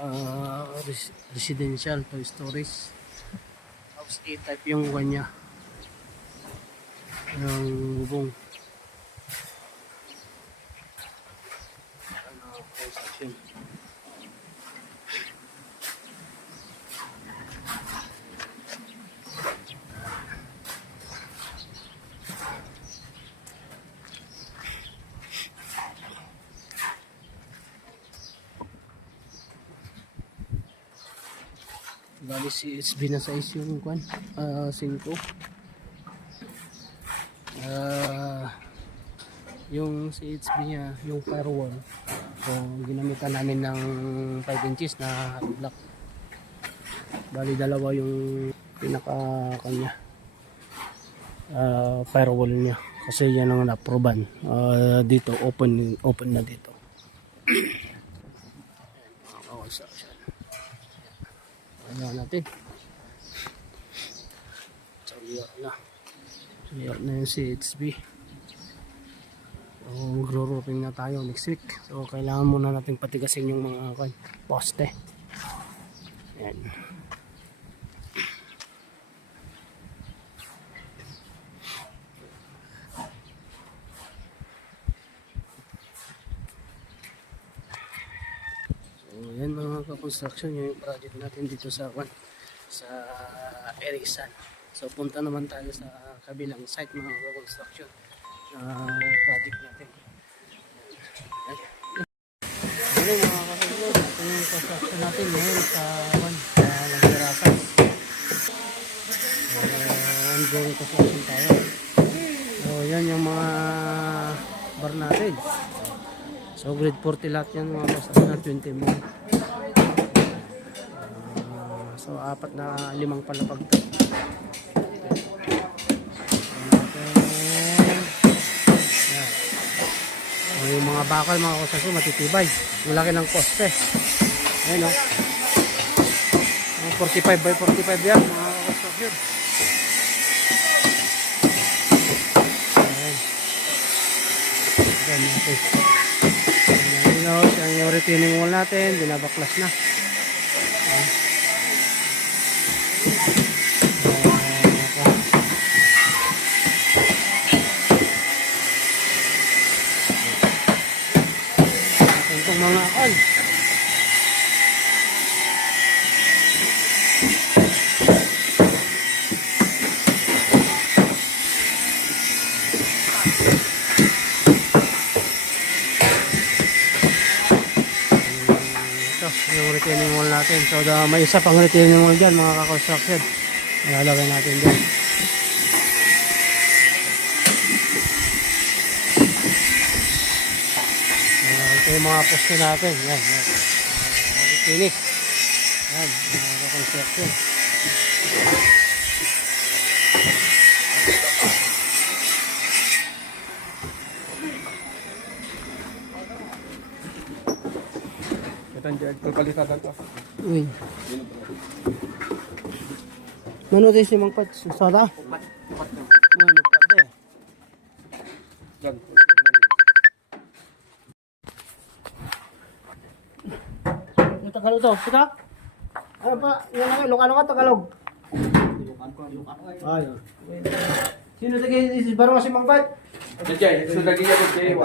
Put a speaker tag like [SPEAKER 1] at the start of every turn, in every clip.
[SPEAKER 1] ah, res- residential to storage. House A-type yung kanya. Yung bubong. Bali si SB na sa yung kwan. Ah, 5. Ah, yung si HB niya, yung firewall. So, ginamitan namin ng 5 inches na block. Bali dalawa yung pinaka kanya. Ah, firewall niya. Kasi yan ang na-approvean. Ah, dito open open na dito. Oh, so, so. Ano natin? Saliya na. Saliya na yung CHB. So, magro-roofing na tayo next week. So, kailangan muna natin patigasin yung mga kan, poste. Yan. So, yan mga ka-construction yung project natin dito sa kwan sa Erickson. So punta naman tayo sa kabilang site mga ka-construction na project natin. Ano mga ito yung construction natin ngayon sa kwan sa Nagdarasan. Uh, ongoing construction tayo. So yan yung mga bar natin. So grade 40 lahat yan mga boss. Ano na 20 mo. So apat na limang palapag. Yan. So, yung mga bakal mga kusasyo matitibay. Yung laki ng poste. Ayan o. Mga 45 by 45 yan mga kusasyo. Ayan. Ayan natin. Ayan o. Yan yung retaining wall natin. Binabaklas na. Pong mga. Ito, yung retaining wall natin. So, may isa pang retaining wall dyan, mga ka-construction. Ilalagay natin dyan. Uh, ito yung mga poste natin. Yan, yan. Finish. Yan, mga ka-construction.
[SPEAKER 2] Kita dyan, kalkalitadan to.
[SPEAKER 1] Uy. Ano din si Mang Pat? Susara? Ano, Tagalog to. Sika? Ano pa? Yan lang. Ilocano ka, Tagalog. Ayun. Sino sa kayo? Si Baro si Mang Pat?
[SPEAKER 2] Dyan, so lagi niya ko kayo.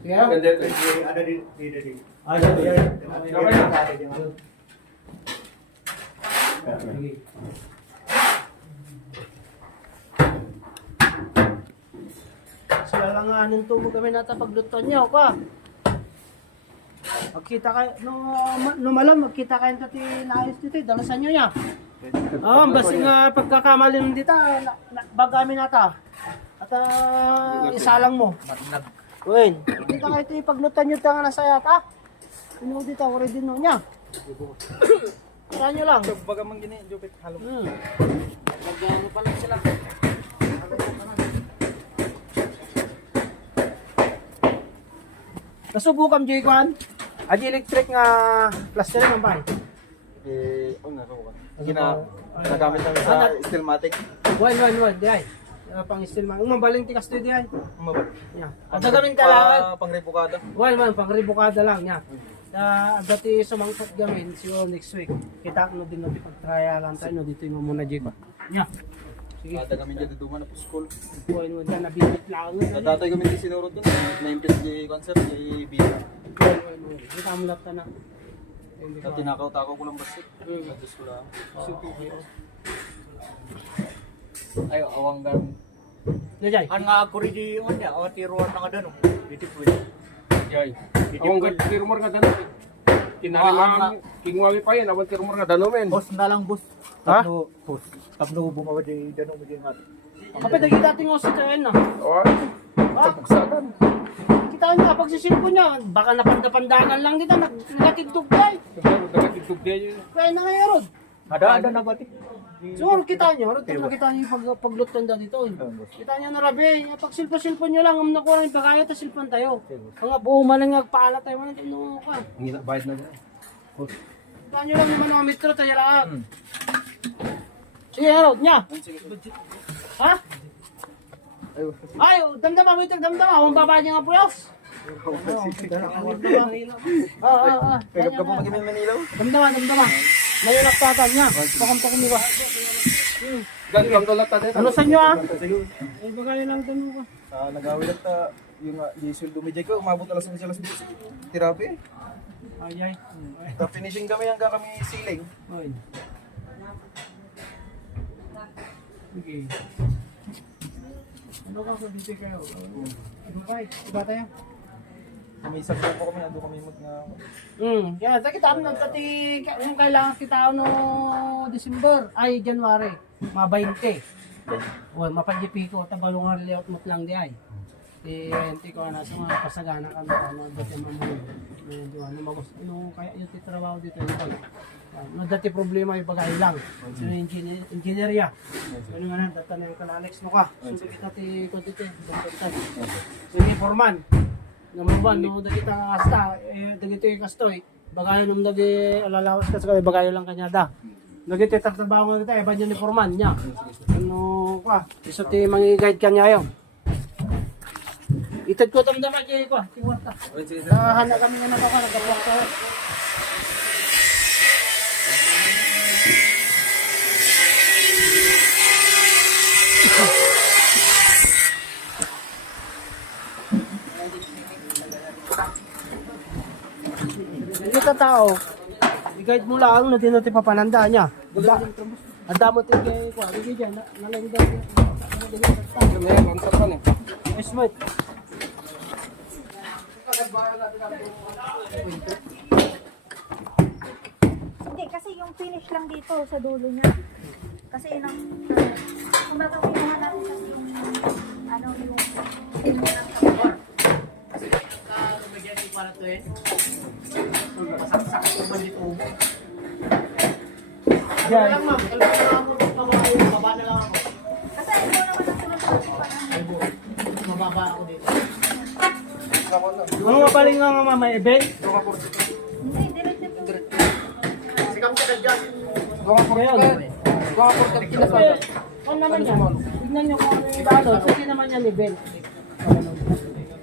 [SPEAKER 1] Sige.
[SPEAKER 2] Ganda ito.
[SPEAKER 3] ada di di di
[SPEAKER 1] Ayun. Ayun. Sila lang nga anong tubo kami nata paglutuan niyo ka. Magkita kayo, no, ma- no malam, magkita kayo tati naayos dito, eh, dalasan nyo ya. Oo, oh, basta nga pagkakamali nung dito, na, na, bagami nata. At uh, isa lang mo. Uy, kita kayo ito ipaglutan nyo tanga na sa yata. Ano dito, ready no niya. Kaya nyo lang.
[SPEAKER 2] Baga mang gini, Jupit, halo.
[SPEAKER 1] Hmm. Lagyan mo pa lang sila. Nasubukan Joy Kwan? Aji electric nga plaster ng bay.
[SPEAKER 2] Eh, oh, naro ka. Gina, nagamit namin sa Stillmatic.
[SPEAKER 1] Wan, wan, wan, di ay. Uh, pang steel man. Umabaling tikas to di ay.
[SPEAKER 2] Umabot.
[SPEAKER 1] Yeah. Gagawin ka lang.
[SPEAKER 2] Pang repukada.
[SPEAKER 1] Wan, wan, pang ribukada lang. Yeah. Ah, dati sumangkot gamin siguro next week. Kita ko din natin pag-tryalan tayo dito yung muna Jay ba. Sige.
[SPEAKER 2] Kada kami dyan duduman na po school.
[SPEAKER 1] Buhay mo dyan, nabibit lang.
[SPEAKER 2] Natatay kami di sinuro dun. Na-impress di concert di Bira.
[SPEAKER 1] Buhay mo. Kita mo lahat na.
[SPEAKER 2] Na tinakaw-takaw ko lang basik.
[SPEAKER 1] Hmm.
[SPEAKER 2] Sa Diyos ko lang.
[SPEAKER 3] Ayo, awang gan.
[SPEAKER 1] Na Jay.
[SPEAKER 3] Kan nga ako rin di on ya, awat tiruan na nga dano. Dito pwede.
[SPEAKER 4] Jay. Awang gad tirumor nga dano. Kinari
[SPEAKER 3] Ah,
[SPEAKER 4] ma kingwawi pa yan, awang tirumor nga dano men.
[SPEAKER 3] Boss na lang boss.
[SPEAKER 4] Ha?
[SPEAKER 3] Tapno, boss. Tapno bumawa di dano mo din nga.
[SPEAKER 1] Kapit naging dating ako sa train na.
[SPEAKER 4] Oh,
[SPEAKER 1] Ah, kita niya, pag sisilpo niya, baka napanda-pandanan lang dito, nag nagatidtog tayo.
[SPEAKER 4] Siguro dagatitug dia yun.
[SPEAKER 1] Kaya na nga Rod.
[SPEAKER 3] Ada ada na.
[SPEAKER 1] Siguro kita niyo, Rod, kung nakita niyo yung pag, paglutan daw dito. eh. Kita niyo na rabi, pag silpo-silpo niyo lang, ang nakuha rin bagaya, tapos silpan tayo. Mga buo malang paala tayo, man, ano ka.
[SPEAKER 4] Ang ina bayad na dyan.
[SPEAKER 1] Kita niyo lang naman mga metro, tayo lahat. Sige, Rod, niya. Ha? Ay, damdama mo ito, damdama. Ang baba niya nga puyos. Ah, ah, ah.
[SPEAKER 2] Pagkap ka po mag-imil Manilaw.
[SPEAKER 1] Damdama, damdama. Ngayon nakpatan niya. Pakamta ko niwa.
[SPEAKER 4] Gan kam to lata din.
[SPEAKER 1] Ano sa inyo ah?
[SPEAKER 2] Sa.
[SPEAKER 1] Eh, bagay lang tanong ko.
[SPEAKER 2] Sa nagawi lang ta yung sweldo medyo ko umabot alas 11 alas 12. Tirapi.
[SPEAKER 1] Ay, ay.
[SPEAKER 2] Ta finishing kami hanggang kami ceiling.
[SPEAKER 1] Ay. Okay. Ano ka sa dito kayo? Iba ba? Iba tayo?
[SPEAKER 2] May isang buwan po kami ando kami mag nga
[SPEAKER 1] Hmm. Yan, sa kita ano tati yung kailangan kita no December ay January, mga 20. O mapanjipi ko tabalungan layout mo lang di ay. Eh, ko na sa mga pasagana kami ano dati mo mo. Ano magos ano kaya yung titrabaho dito ito. No dati problema yung bagay lang. So engineer engineer Ano nga nan data na yung kanalex mo ka. So kita ti ko dito. Sige forman. Number one, no, dagi ta kasta, eh, dagi to yung kastoy. Bagayo nung dagi alalawas ka sa kaya, bagayo lang kanya da. Dagi to yung trabaho nga kita, eh, banyo ni Forman niya. Ano ka, isa ti mangi guide kanya yun. Itad ko tamdaman niya ko, tiwata. Nahana kami nga nabaka, nagkapuak ka. Ka tao. I-guide mo lang na natin papananda niya. Ang damot yung kaya ko. Hindi dyan. Nalanggan niya. Yes, mate.
[SPEAKER 5] Hindi, kasi yung finish lang dito sa dulo niya. Kasi yun ang, kumbaga kinuha natin kasi yung, ano, yung, yung
[SPEAKER 1] Yan. lang ma'am. Kailangan na ako. Baba na lang ako.
[SPEAKER 5] kasi ito naman ang sunod-sunod ko pa namin.
[SPEAKER 1] Mababa ako dito. Mga mapaling nga nga mama, event.
[SPEAKER 5] Hindi, direct na po.
[SPEAKER 1] Mga po yun. Kasi, kung naman yan, tignan nyo kung ano yung talo. Sige naman yan, event.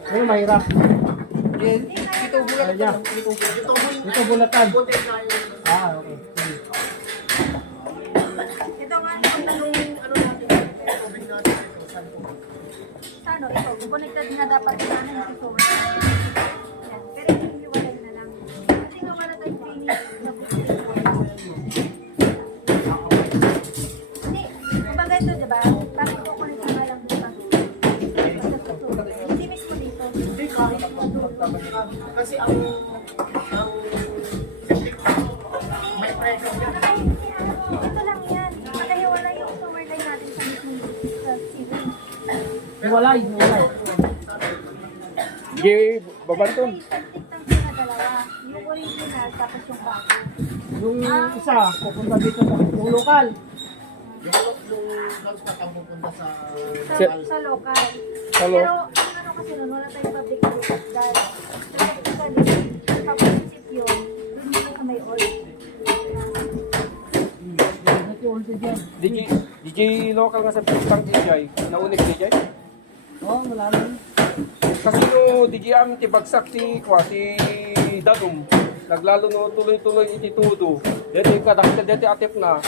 [SPEAKER 1] Ano, mahirap. Dito bulatan. Dito bulatan. Ah, okay.
[SPEAKER 5] Ito nga yung, ano, ito, connected na dapat sa ano yung. Yan, pero hindi hiwalay na lang. Kasi nga wala tayong finish na Hindi, kumbaga ito, diba?
[SPEAKER 1] Ang ang may pressure
[SPEAKER 5] ano, ito lang yan. Pagkahiwalay yung overlay natin sa sa ceiling.
[SPEAKER 1] Walay, walay.
[SPEAKER 4] Sige, babanton.
[SPEAKER 5] Yung original, tapos yung bago.
[SPEAKER 1] Yung isa, pupunta dito sa yung lokal. Yung yung lunch na pupunta sa
[SPEAKER 5] Sa, sa local.
[SPEAKER 4] Hello.
[SPEAKER 5] Pero, ang ano kasi nun, wala tayong public delivery. Dahil, practically, kapag isip yun, dun yun sa may oil.
[SPEAKER 4] DJ, DJ local nga sa pang DJ. Naunik DJ.
[SPEAKER 1] Oo, wala lang.
[SPEAKER 4] Kasi no DJ am tibagsak si kwa si Dadum. naglalo no tuloy-tuloy iti tudo. Dito ka dakita dito atip na.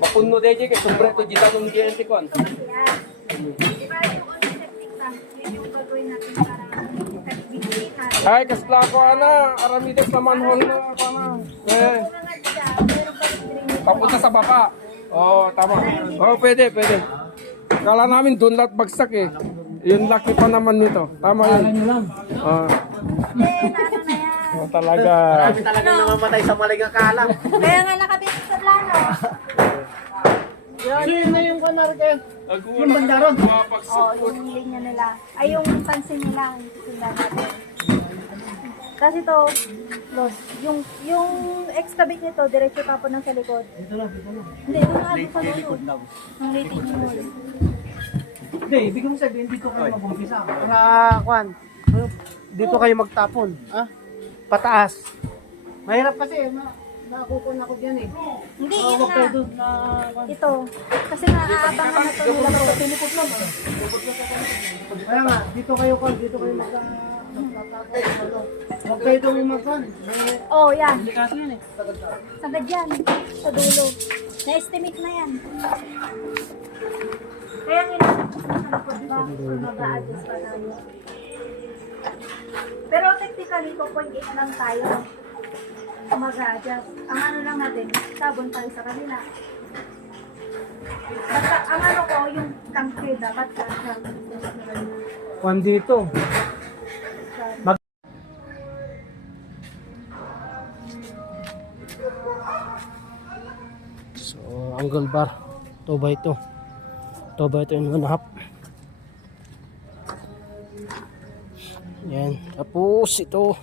[SPEAKER 4] Mapuno dito kay sobre to dito nung DNT kon.
[SPEAKER 5] Yan. Di ba yung antiseptic tank, yun yung gagawin natin para natin.
[SPEAKER 4] Ay kasla ko ana, aramides na manhol na. Eh,
[SPEAKER 5] pa rin drainage.
[SPEAKER 4] papunta sa baba. Oh, tama. Oh, pwede, pwede. Kala namin doon lahat bagsak eh. Yung laki pa naman nito. Tama yun. Ah,
[SPEAKER 5] na ano na yan.
[SPEAKER 4] oh, talaga.
[SPEAKER 3] Kami talagang namamatay sa maling akala.
[SPEAKER 5] Kaya nga nakabit sa plano.
[SPEAKER 3] Sino na yung kanar kayo?
[SPEAKER 4] Yung
[SPEAKER 3] bandaron.
[SPEAKER 5] Oo, yung linya nila. Ay, yung pansin nila. Sila natin. Kasi to, los, yung, yung excavate nito, diretso tapon ng sa likod.
[SPEAKER 3] Dito lang, dito lang.
[SPEAKER 5] Hindi, yung nga doon sa lulod. Yung retaining wall.
[SPEAKER 3] Hindi, ibig kong sabihin dito kayo mag-umpisa. Para, kwan, dito kayo magtapon. Ah? Pataas. Mahirap kasi, ma nakukun ako dyan eh.
[SPEAKER 5] Hindi,
[SPEAKER 3] Oh,
[SPEAKER 5] yun
[SPEAKER 3] na,
[SPEAKER 5] Ito. Kasi naaabangan na to nila to.
[SPEAKER 3] Tinikot lang. Kaya nga, dito kayo kwan, dito kayo mag. Huwag kayo doon yung magkwan.
[SPEAKER 5] Oh, yan.
[SPEAKER 3] Delikado yan eh.
[SPEAKER 5] Sagad yan. Sa dulo. Na-estimate na yan. Kaya ba? Mag-a-adjust pa na yun. Pero technically, 2.8 lang tayo mag-a-adjust. Ang ano lang natin, sabon tayo sa kanila. Basta, ang ano ko, yung tangke dapat sa
[SPEAKER 3] Kwan dito.
[SPEAKER 1] So, angle bar. 2 by 2. 2 by 2 and 1 half. Yan. Tapos ito.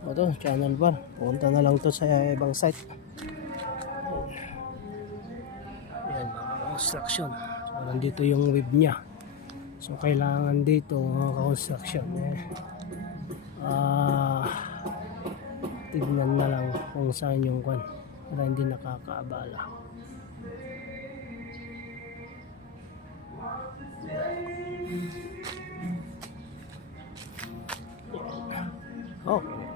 [SPEAKER 1] Ito, channel bar. Punta na lang to sa ibang site. Yan, mga construction. So, nandito yung web niya. So, kailangan dito construction. Eh. Ah, tignan na lang kung saan yung kwan para hindi nakakaabala. Okay.